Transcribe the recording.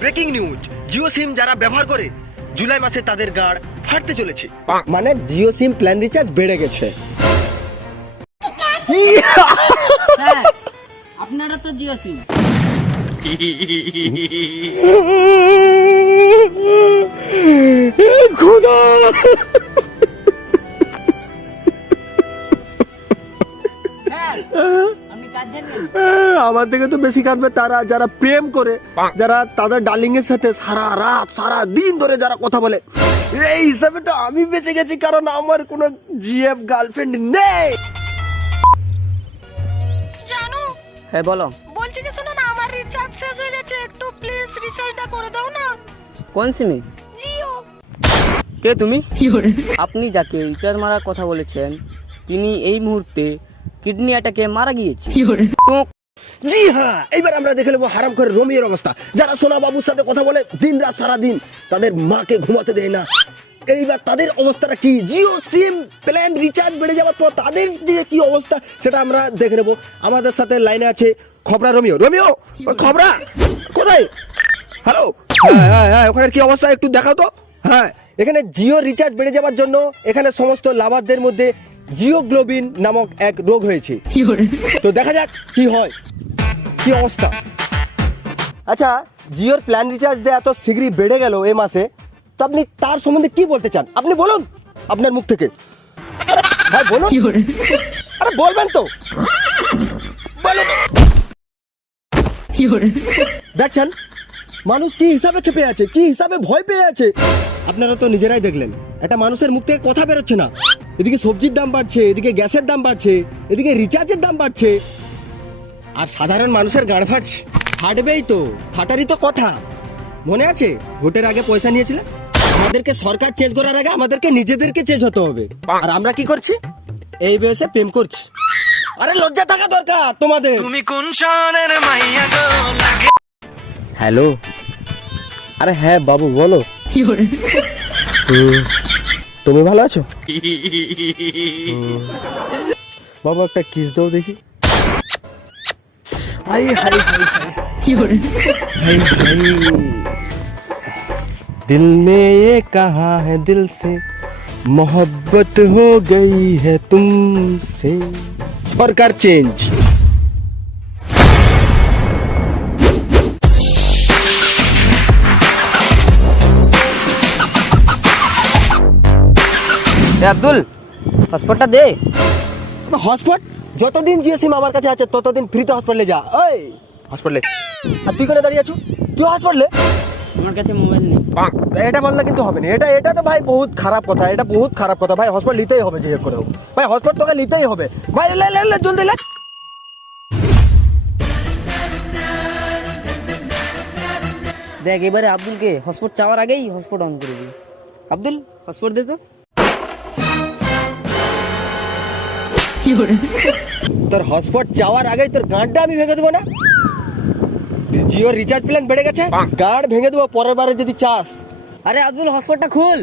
Breaking news, Jio সিম যারা ব্যবহার করে জুলাই মাসে তাদের গাড় ফাটতে চলেছে। মানে জিও সিম প্ল্যান রিচার্জ বেড়ে গেছে। হ্যাঁ, আপনারা তো জিও সিম। খোদা, স্যার, আপনি কাজ জানেন? আমার থেকে তো বেশি কাঁদবে তারা যারা প্রেম করে, যারা তাদের ডার্লিং এর সাথে সারা রাত সারা দিন ধরে যারা কথা বলে। এই হিসাবে তো আমি বেঁচে গেছি, কারণ আমার কোনো জিএফ গার্লফ্রেন্ড নেই। জানো, হ্যাঁ বলো। বলছি কি শোনো না, আমার রিচার্জ শেষ হয়ে গেছে, একটু প্লিজ রিচার্জটা করে দাও না। কোন সিমে? জিও। কে তুমি? আপনি যাকে রিচার্জ মারার কথা বলেছেন তিনি এই মুহূর্তে কিডনি অ্যাটাকে মারা গিয়েছে। জি হ্যাঁ, এইবার আমরা দেখে নেবো হারাম করে রোমিওর অবস্থা। যারা সোনা বাবুর সাথে কথা বলে দিন রাত সারা দিন, তাদের মাকে ঘুমাতে দেয় না। এইবার তাদের অবস্থাটা কি? জিও সিম প্ল্যান রিচার্জ বেড়ে যাওয়ার পর তাদের যে কি অবস্থা সেটা আমরা দেখে নেবো। আমাদের সাথে লাইনে আছে খবরা রোমিও। রোমিও, ওই খবরা কোথায়? হ্যালো, হ্যাঁ হ্যাঁ হ্যাঁ, ওখানে কি অবস্থা একটু দেখাও তো। হ্যাঁ, এখানে জিও রিচার্জ বেড়ে যাওয়ার জন্য এখানে সমস্ত লাভারদের মধ্যে জিওগ্লোবিন নামক এক রোগ হয়েছে। তো দেখা যাক কি হয়, কি অবস্থা। আচ্ছা, জিওর প্ল্যান রিচার্জ যে এত শীঘ্রই বেড়ে গেল এই মাসে, তো আপনি তার সম্বন্ধে কি বলতে চান? আপনি বলুন আপনার মুখ থেকে। আরে ভাই বলুন, আরে বলবেন তো, বলুন। দেখছেন মানুষ কি হিসাবে খেপে আছে, কি হিসাবে ভয় পেয়ে আছে। আপনারা তো নিজেরাই দেখলেন, একটা মানুষের মুখ থেকে কথা বেরোচ্ছে না। এদিকে সবজির দাম বাড়ছে, এদিকে গ্যাসের দাম বাড়ছে, এদিকে রিচার্জের দাম বাড়ছে, আর সাধারণ মানুষের গাঁড় ফাটছে। ফাটবেই তো, ফাটারই তো কথা। মনে আছে ভোটের আগে পয়সা নিয়েছিলেন? আমাদেরকে সরকার চেঞ্জ করার আগে আমাদেরকে নিজেদেরকে চেঞ্জ হতে হবে। আর আমরা কি করছি? এই বয়সে প্রেম করছি। আরে লজ্জা থাকা দরকার তোমাদের। তুমি কোন শহরের মাইয়া গো লাগে? হ্যালো, আরে হ্যাঁ বাবু বলো। তুমি ভালো আছো বাবু? একটা কিস দাও দেখি। হাই হাই হাই हाय हाय, दिल में ये कहा है दिल से मोहब्बत हो गई है तुमसे। सरकार चेंज। আব্দুল, হসপিটালটা দে। হসপিটাল যতদিন জিও সিম আমার কাছে আছে ততদিন ফ্রিতে হসপিটালে যা। ওই হসপিটালে, আর তুই করে দাঁড়িয়ে আছো? তুই হসপিটালে? আমার কাছে মোবাইল নেই। এটা বললে কিন্তু হবে না। এটা তো ভাই বহুত খারাপ কথা, এটা বহুত খারাপ কথা ভাই। হসপিটাল নিতেই হবে, যে করে হোক ভাই হসপিটাল তোকে নিতেই হবে ভাই। লে লে লে জলদি লে। দেখ, এবারে আব্দুলকে হসপিটাল চাওয়ার আগেই হসপিটাল অন করে দিবি। আব্দুল, হসপিটাল দে তো। তোর হসপিটাল যাওয়ার আগেই তোর গাঁটটা আমি ভেঙে দেবো না? জিও রিচার্জ প্ল্যান বেড়ে গেছে, গাঁট ভেঙে দেবো পরের বারে যদি চাস। আরে আব্দুল, হসপিটালটা খুল।